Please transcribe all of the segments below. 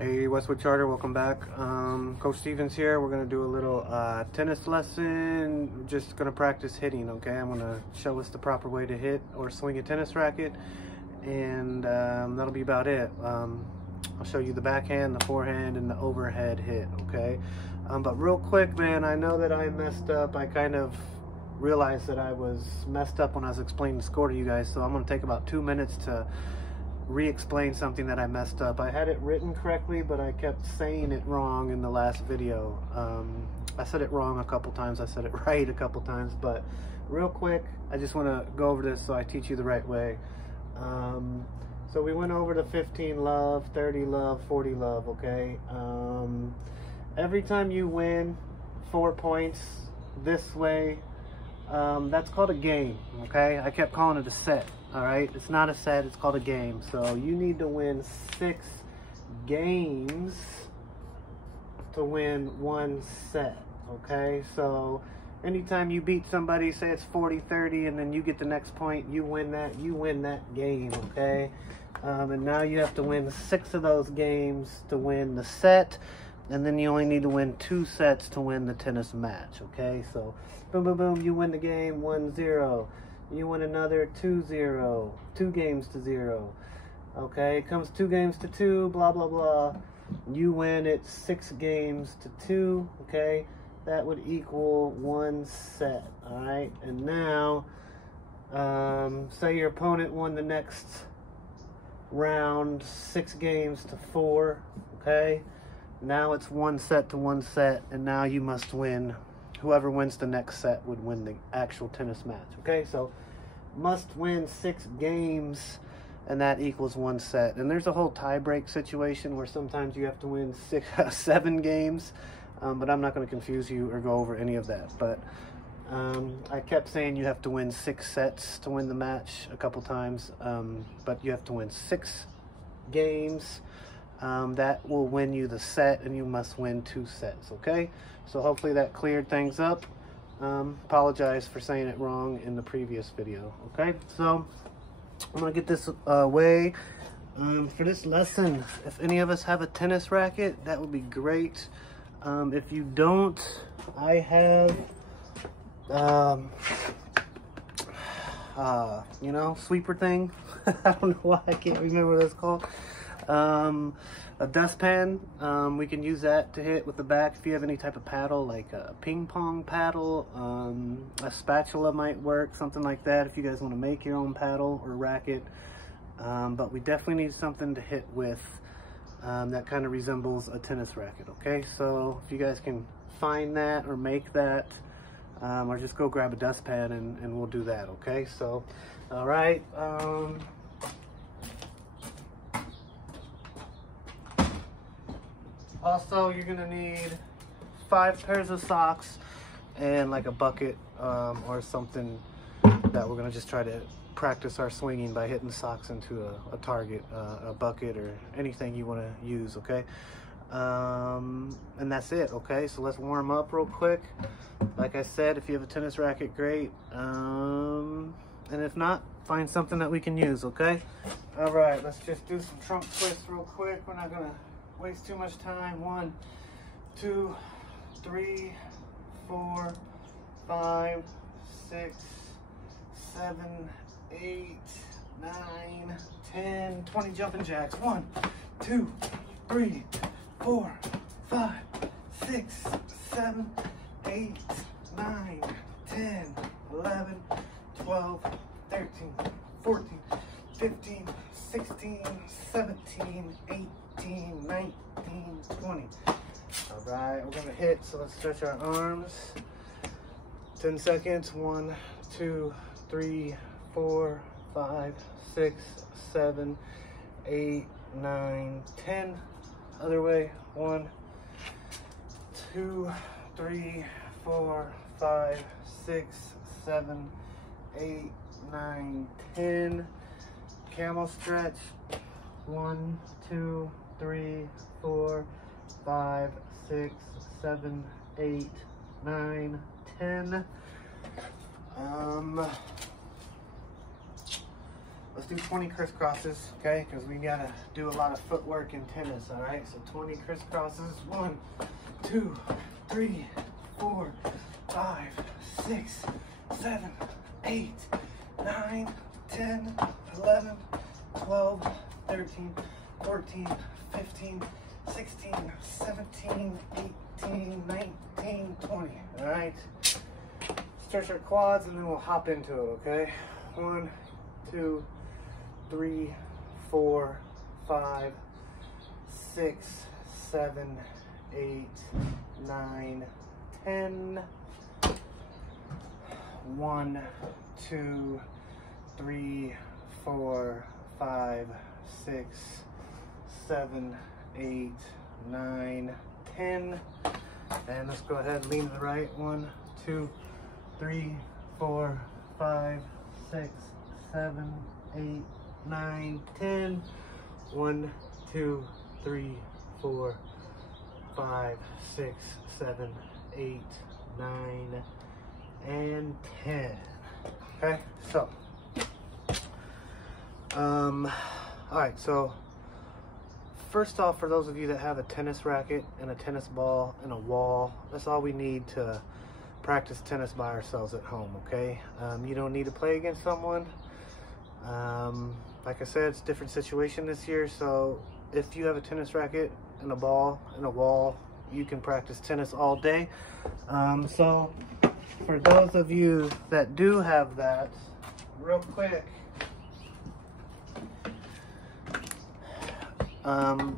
Hey, Westwood Charter, welcome back. Coach Stevens here. We're going to do a little tennis lesson. We're just going to practice hitting, okay? I'm going to show us the proper way to hit or swing a tennis racket, and that'll be about it. I'll show you the backhand, the forehand, and the overhead hit, okay? But real quick, man, I know that I messed up. I kind of realized that I was messed up when I was explaining the score to you guys, so I'm going to take about 2 minutes to re-explain something that I messed up. I had it written correctly, but I kept saying it wrong in the last video. I said it wrong a couple times, I said it right a couple times, but real quick, I just want to go over this so I teach you the right way. So we went over the 15 love, 30 love, 40 love, okay? Every time you win 4 points this way, that's called a game, okay? I kept calling it a set. All right, it's not a set, it's called a game. So you need to win 6 games to win 1 set, okay? So anytime you beat somebody, say it's 40-30, and then you get the next point, you win that game, okay? And now you have to win 6 of those games to win the set, and then you only need to win 2 sets to win the tennis match, okay? So boom, boom, boom, you win the game 1-0. You win another 2-0, 2 games to 0. Okay, it comes 2 games to 2, blah, blah, blah. You win it 6 games to 2, okay? That would equal 1 set, all right? And now, say your opponent won the next round 6 games to 4, okay? Now it's 1 set to 1 set, and now you must win. Whoever wins the next set would win the actual tennis match, okay? So must win 6 games, and that equals 1 set. And there's a whole tie-break situation where sometimes you have to win 7 games, but I'm not going to confuse you or go over any of that. But I kept saying you have to win 6 sets to win the match a couple times, but you have to win 6 games. That will win you the set, and you must win 2 sets, okay? So hopefully that cleared things up. Apologize for saying it wrong in the previous video, okay? So I'm gonna get this away. For this lesson, if any of us have a tennis racket, that would be great. If you don't, I have, you know, sweeper thing. I don't know why I can't remember what it's called. A dustpan, we can use that to hit with the back if you have any type of paddle, like a ping pong paddle. A spatula might work, something like that if you guys want to make your own paddle or racket. But we definitely need something to hit with that kind of resembles a tennis racket, okay? So if you guys can find that or make that, or just go grab a dustpan and we'll do that, okay? So, all right. Also, you're gonna need 5 pairs of socks and like a bucket or something that we're gonna just try to practice our swinging by hitting socks into a target, a bucket, or anything you want to use, okay? And that's it, okay? So let's warm up real quick. Like I said, if you have a tennis racket, great. And if not, find something that we can use, okay? All right, let's just do some trunk twists real quick. We're not gonna waste too much time. 1, 2, 3, 4, 5, 6, 7, 8, 9, 10, 20 jumping jacks. 1, 2, 3, 4, 5, 6, 7, 8, 9, 10, 11, 12, 13, 14, 15, 16, 17, 18, 19, 20. All right, we're gonna hit, so let's stretch our arms. 10 seconds. 1, 2, 3, 4, 5, 6, 7, 8, 9, 10. Other way. 1, 2, 3, 4, 5, 6, 7, 8, 9, 10. Camel stretch. 1, 2, 3, 4, 5, 6, 7, 8, 9, 10. Let's do 20 crisscrosses, okay? Because we gotta do a lot of footwork in tennis, all right? So 20 crisscrosses. 1, 2, 3, 4, 5, 6, 7, 8, 9, 10, 11, 12, 13, 14, 15, 16, 17, 18, 19, 20. All right. Stretch our quads and then we'll hop into it, okay? 1, 2, 3, 4, 5, 6, 7, 8, 9, 10. 1, 2, 3, 4, 5, 6, 7, 8, 9, 10. And let's go ahead and lean to the right. 1, 2, 3, 4, 5, 6, 7, 8, 9, 10. 1, 2, 3, 4, 5, 6, 7, 8, 9, and 10. Okay, so all right, so first off, for those of you that have a tennis racket and a tennis ball and a wall, that's all we need to practice tennis by ourselves at home, okay? You don't need to play against someone. Like I said, it's a different situation this year, so if you have a tennis racket and a ball and a wall, you can practice tennis all day. So for those of you that do have that, real quick,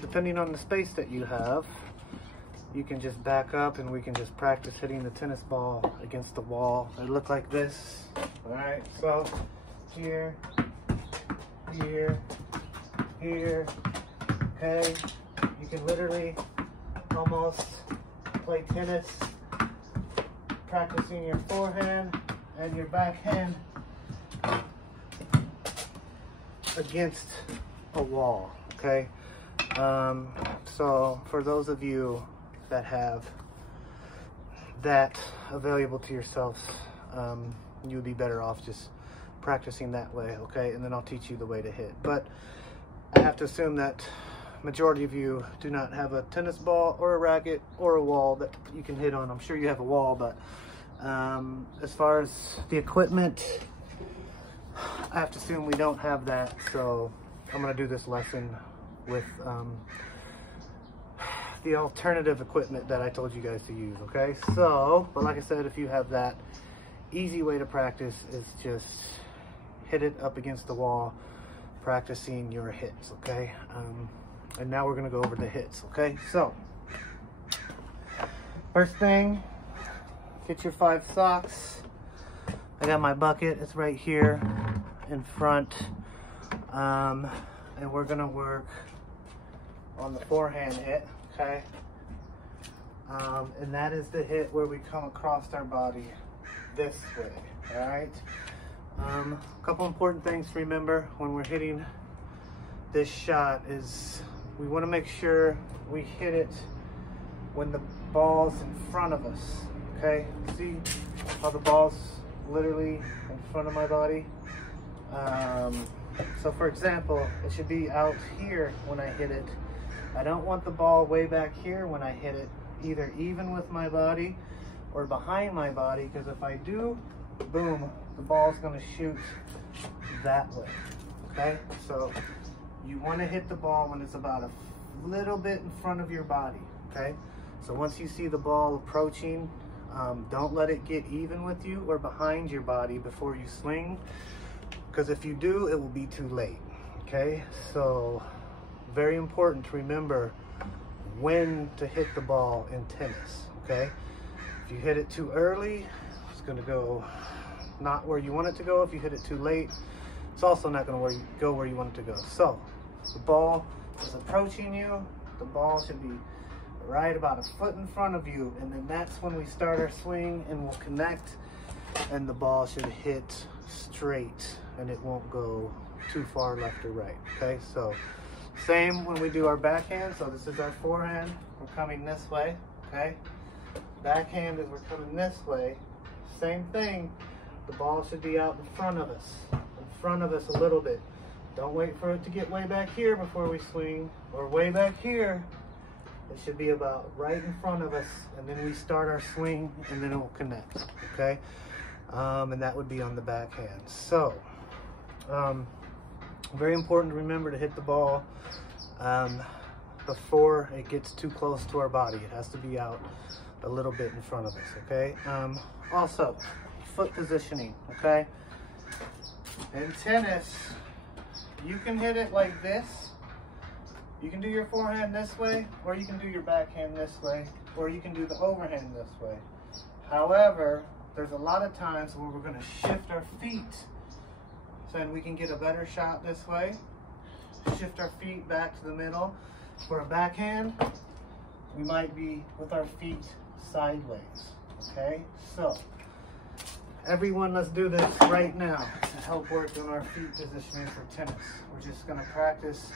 depending on the space that you have, you can just back up and we can just practice hitting the tennis ball against the wall. It look like this. All right, so here, here, here, okay? You can literally almost play tennis, practicing your forehand and your backhand against a wall, okay? So for those of you that have that available to yourselves, you would be better off just practicing that way, okay? And then I'll teach you the way to hit. But I have to assume that majority of you do not have a tennis ball or a racket or a wall that you can hit on. I'm sure you have a wall, but as far as the equipment, I have to assume we don't have that. So I'm gonna do this lesson with the alternative equipment that I told you guys to use, okay? So, but like I said, if you have that, easy way to practice is just hit it up against the wall, practicing your hits, okay? And now we're gonna go over the hits, okay? So, first thing, get your 5 socks. I got my bucket, it's right here in front. And we're gonna work on the forehand hit, okay? And that is the hit where we come across our body this way, all right? A couple important things to remember when we're hitting this shot is we want to make sure we hit it when the ball's in front of us, okay? See how the ball's literally in front of my body? So for example, it should be out here when I hit it. I don't want the ball way back here when I hit it, either even with my body or behind my body, because if I do, boom, the ball's gonna shoot that way, okay? So you wanna hit the ball when it's about a little bit in front of your body, okay? So once you see the ball approaching, don't let it get even with you or behind your body before you swing, because if you do, it will be too late, okay? So very important to remember when to hit the ball in tennis, okay? If you hit it too early, it's gonna go not where you want it to go. If you hit it too late, it's also not gonna go where you want it to go. So the ball is approaching you, the ball should be right about a foot in front of you, and then that's when we start our swing and we'll connect, and the ball should hit straight and it won't go too far left or right, okay? So same when we do our backhand. So this is our forehand, we're coming this way, okay? Backhand is we're coming this way. Same thing, the ball should be out in front of us a little bit. Don't wait for it to get way back here before we swing, or way back here. It should be about right in front of us, and then we start our swing, and then it will connect, okay? And that would be on the backhand. So, very important to remember to hit the ball before it gets too close to our body. It has to be out a little bit in front of us, okay? Also, foot positioning, okay? In tennis, you can hit it like this. You can do your forehand this way, or you can do your backhand this way, or you can do the overhand this way. However, there's a lot of times where we're going to shift our feet so that we can get a better shot this way. Shift our feet back to the middle. For a backhand, we might be with our feet sideways, okay? So, everyone, let's do this right now to help work on our feet positioning for tennis. We're just going to practice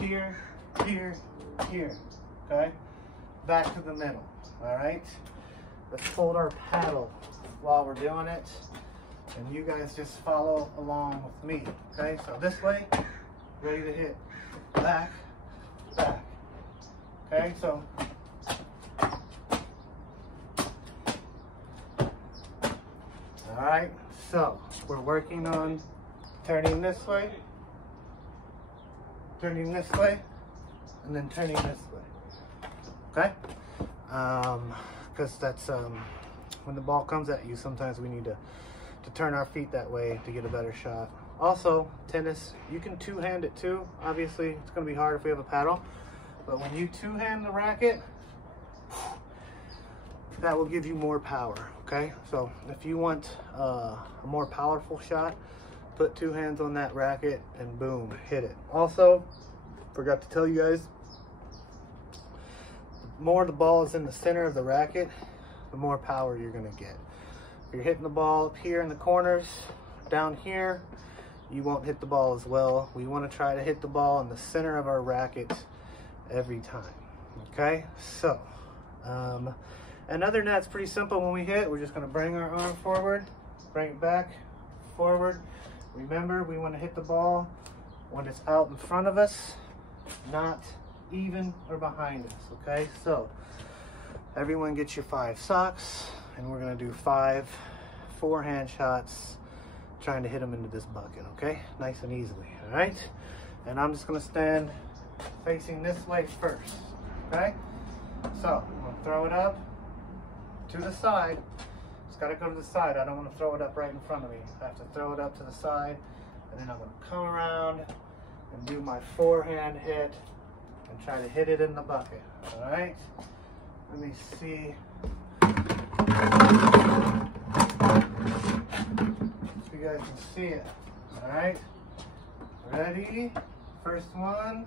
here, here, here, okay? Back to the middle, all right? Let's hold our paddle while we're doing it, and you guys just follow along with me, okay? So this way, ready to hit, back, back, okay? So, all right, so we're working on turning this way, and then turning this way, okay? Because that's, when the ball comes at you, sometimes we need to turn our feet that way to get a better shot. Also, tennis, you can two-hand it too. Obviously, it's gonna be hard if we have a paddle, but when you two-hand the racket, that will give you more power, okay? So if you want a more powerful shot, put two hands on that racket and boom, hit it. Also, forgot to tell you guys, the more the ball is in the center of the racket, the more power you're gonna get. If you're hitting the ball up here in the corners, down here, you won't hit the ball as well. We wanna try to hit the ball in the center of our racket every time, okay? So, and other than that, it's pretty simple when we hit. We're just gonna bring our arm forward, bring it back, forward. Remember, we wanna hit the ball when it's out in front of us, not even or behind us, okay? So, everyone get your 5 socks, and we're gonna do 5 forehand shots, trying to hit them into this bucket, okay? Nice and easily, all right? And I'm just gonna stand facing this way first, okay? So, I'm gonna throw it up to the side. It's gotta go to the side. I don't wanna throw it up right in front of me. I have to throw it up to the side, and then I'm gonna come around and do my forehand hit and try to hit it in the bucket, all right? Let me see. So you guys can see it, all right? Ready? First one.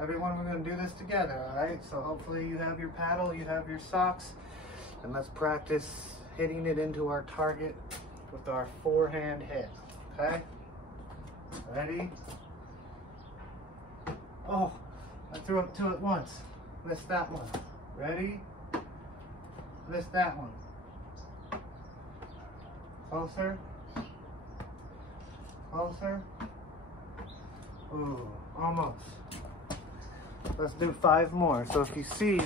Everyone, we're gonna do this together, all right? So hopefully you have your paddle, you have your socks, and let's practice hitting it into our target with our forehand hit, okay? Ready? Oh, I threw up 2 at once. Missed that one. Ready? Missed that one. Closer. Closer. Ooh, almost. Let's do 5 more. So if you see,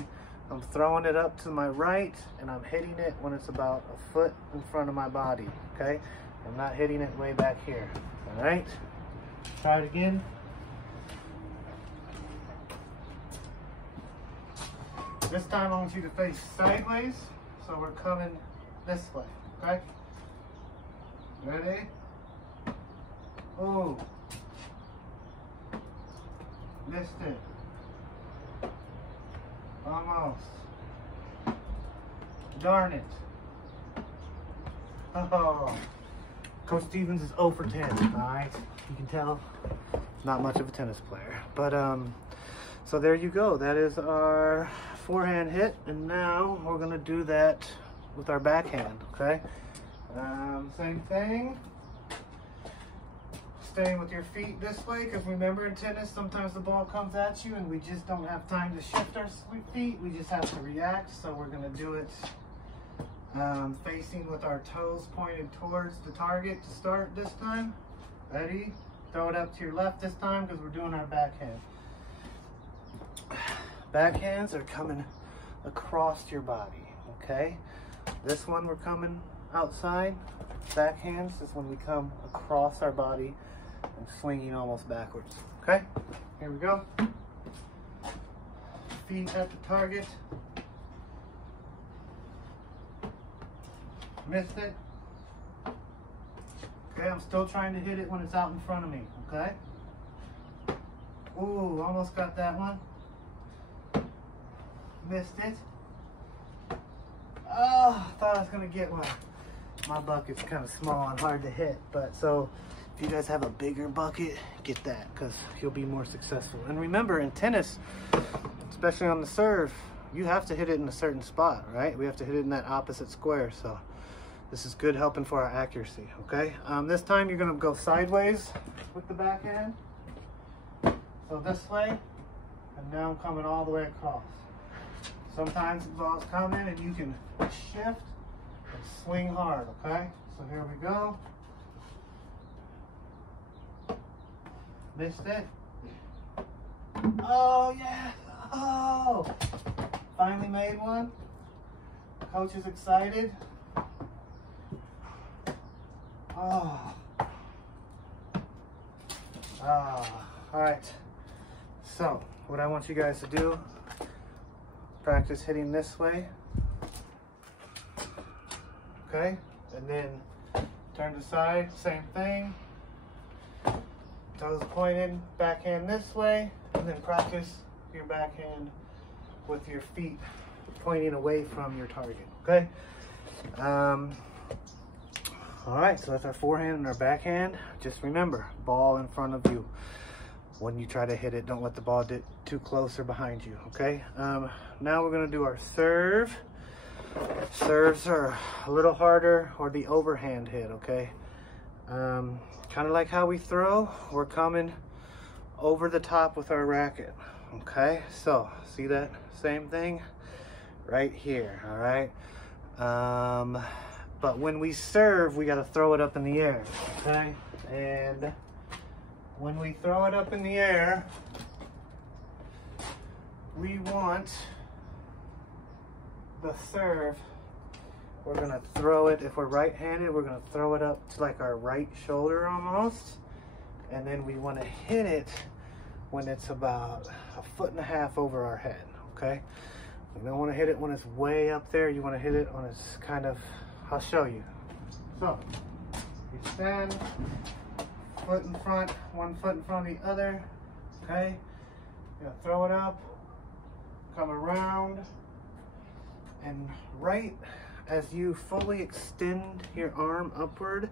I'm throwing it up to my right, and I'm hitting it when it's about a foot in front of my body, okay? I'm not hitting it way back here, all right? Try it again. This time I want you to face sideways, so we're coming this way, okay? Ready? Oh. Missed it. Almost. Darn it. Oh. Coach Stevens is 0 for 10, alright? You can tell, not much of a tennis player. But, so there you go. That is our forehand hit, and now we're gonna do that with our backhand, okay? Same thing. Staying with your feet this way, because remember in tennis, sometimes the ball comes at you and we just don't have time to shift our feet. We just have to react, so we're gonna do it facing with our toes pointed towards the target to start this time. Ready? throw it up to your left this time because we're doing our backhand. Backhands are coming across your body, okay? This one we're coming outside. Backhands is when we come across our body and swinging almost backwards, okay? Here we go. Feet at the target. Missed it. Okay, I'm still trying to hit it when it's out in front of me, okay? Ooh, almost got that one. Missed it. Oh, I thought I was gonna get one. My bucket's kind of small and hard to hit, but so if you guys have a bigger bucket, get that because you'll be more successful. And remember, in tennis, especially on the serve, you have to hit it in a certain spot, right? We have to hit it in that opposite square, so this is good helping for our accuracy, okay? This time you're gonna go sideways with the backhand. So this way, and now I'm coming all the way across. Sometimes the ball's coming and you can shift and swing hard, okay? So here we go. Missed it. Oh, yeah. Oh, finally made one. Coach is excited. Oh. Ah, all right. So what I want you guys to do, practice hitting this way. Okay, and then turn to side, same thing. Toes pointed, backhand this way, and then practice your backhand with your feet pointing away from your target, okay? All right, so that's our forehand and our backhand. Just remember, ball in front of you. When you try to hit it, don't let the ball get too close or behind you, okay? Now we're gonna do our serve. Serves are a little harder, or the overhand hit, okay? Kind of like how we throw, we're coming over the top with our racket, okay? So, see that same thing? Right here, all right? But when we serve, we gotta throw it up in the air, okay? And when we throw it up in the air, we want the serve. We're gonna throw it, if we're right-handed, we're gonna throw it up to like our right shoulder almost. And then we wanna hit it when it's about 1.5 feet over our head, okay? You don't wanna hit it when it's way up there. You wanna hit it when it's kind of, I'll show you. So, you stand, foot in front, 1 foot in front of the other, okay? You're gonna throw it up, come around, and right as you fully extend your arm upward,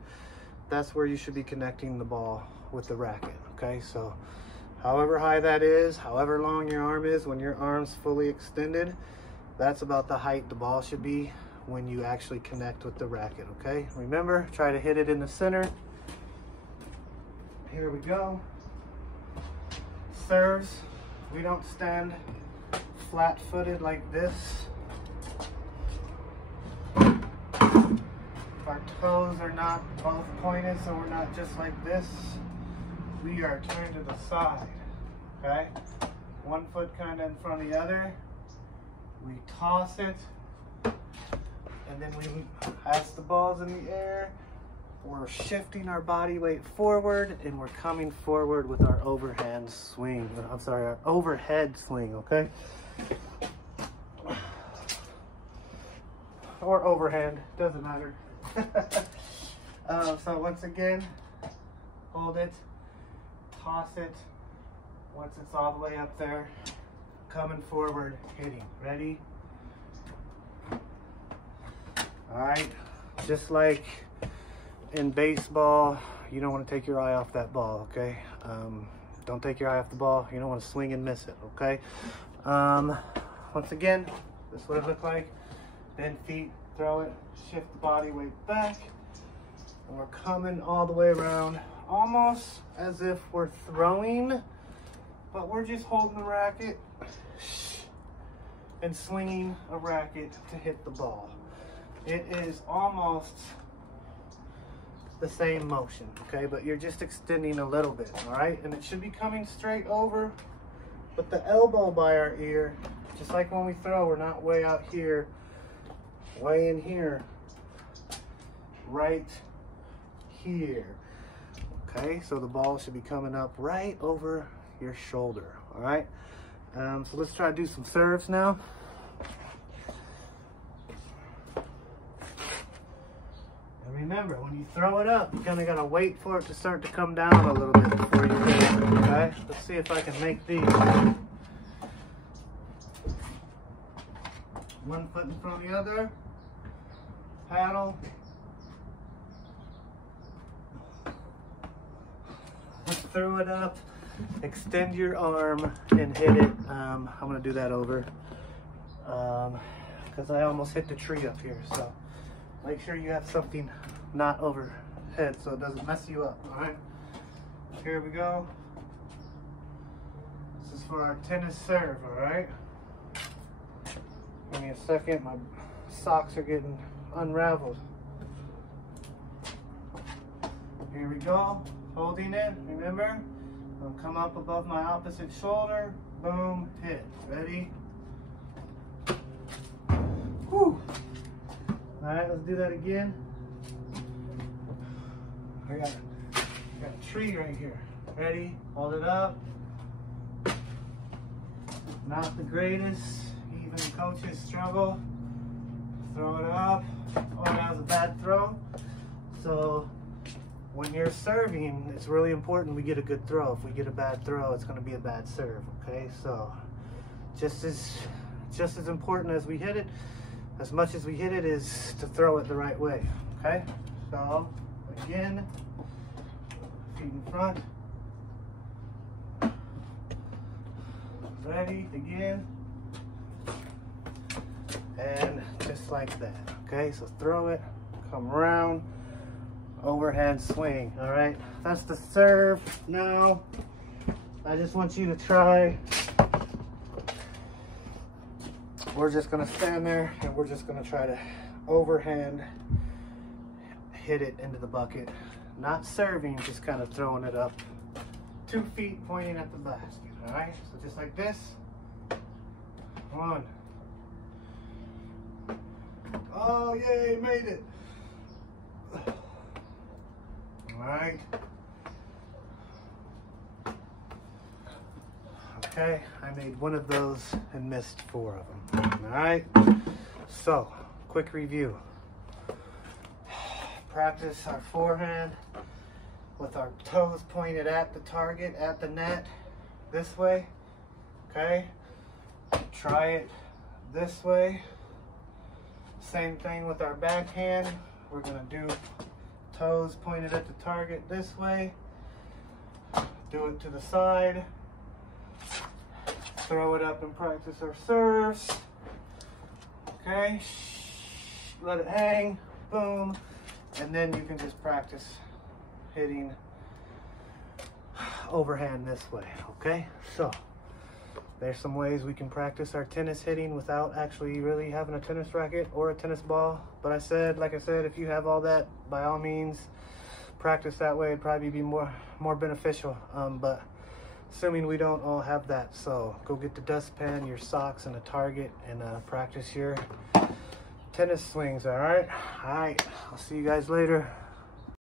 that's where you should be connecting the ball with the racket, okay? So however high that is, however long your arm is, when your arm's fully extended, that's about the height the ball should be when you actually connect with the racket, okay? Remember, try to hit it in the center. Here we go. Serves, we don't stand flat-footed like this. Our toes are not both pointed, so we're not just like this. We are turned to the side, okay? 1 foot kind of in front of the other. We toss it, and then we, as the ball's in the air, we're shifting our body weight forward, and we're coming forward with our overhand swing. I'm sorry, our overhead swing, okay? Or overhand, doesn't matter. So once again, hold it, toss it. Once it's all the way up there, coming forward, hitting. Ready? All right, just like in baseball, you don't want to take your eye off that ball, okay? Don't take your eye off the ball. You don't want to swing and miss it, okay? Once again, this is what it looked like. Bend feet, throw it, shift the body weight back, and we're coming all the way around, almost as if we're throwing, but we're just holding the racket and swinging a racket to hit the ball. It is almost the same motion, okay? But you're just extending a little bit, all right? And it should be coming straight over with the elbow by our ear, just like when we throw, we're not way out here, way in here, right here. Okay, so the ball should be coming up right over your shoulder, all right? So let's try to do some serves now. And remember, when you throw it up, you kind of got to wait for it to start to come down a little bit before you hit it, okay? Let's see if I can make these. One foot in front of the other, paddle. Throw it up, extend your arm and hit it. I'm gonna do that over because I almost hit the tree up here, so make sure you have something not overhead so it doesn't mess you up. All right, here we go. This is for our tennis serve. All right, give me a second, my socks are getting unraveled. Here we go. Holding it, remember, I'll come up above my opposite shoulder, boom, hit. Ready? Whew. All right, let's do that again. I got a tree right here. Ready? Hold it up. Not the greatest, even coaches struggle. Throw it up. Oh, that was a bad throw. So, when you're serving, it's really important we get a good throw. If we get a bad throw, it's going to be a bad serve, okay? So just as important as we hit it, as much as we hit it, is to throw it the right way, okay? So again, feet in front. Ready, again. And just like that, okay? So throw it, come around. Overhand swing, all right? That's the serve. Now, I just want you to try. We're just gonna stand there and we're just gonna try to overhand hit it into the bucket. Not serving, just kind of throwing it up. 2 feet pointing at the basket, all right? So just like this. 1. Oh, yay, made it. All right. Okay, I made one of those and missed 4 of them. All right. So, quick review. Practice our forehand with our toes pointed at the target, at the net, this way. Okay. Try it this way. Same thing with our backhand. We're gonna do toes pointed at the target this way. Do it to the side. Throw it up and practice our serves. Okay. Let it hang. Boom. And then you can just practice hitting overhand this way. Okay. So there's some ways we can practice our tennis hitting without actually really having a tennis racket or a tennis ball. But like I said, if you have all that, by all means, practice that way. It'd probably be more beneficial. But assuming we don't all have that, so go get the dustpan, your socks, and a target, and practice your tennis swings. All right. I'll see you guys later.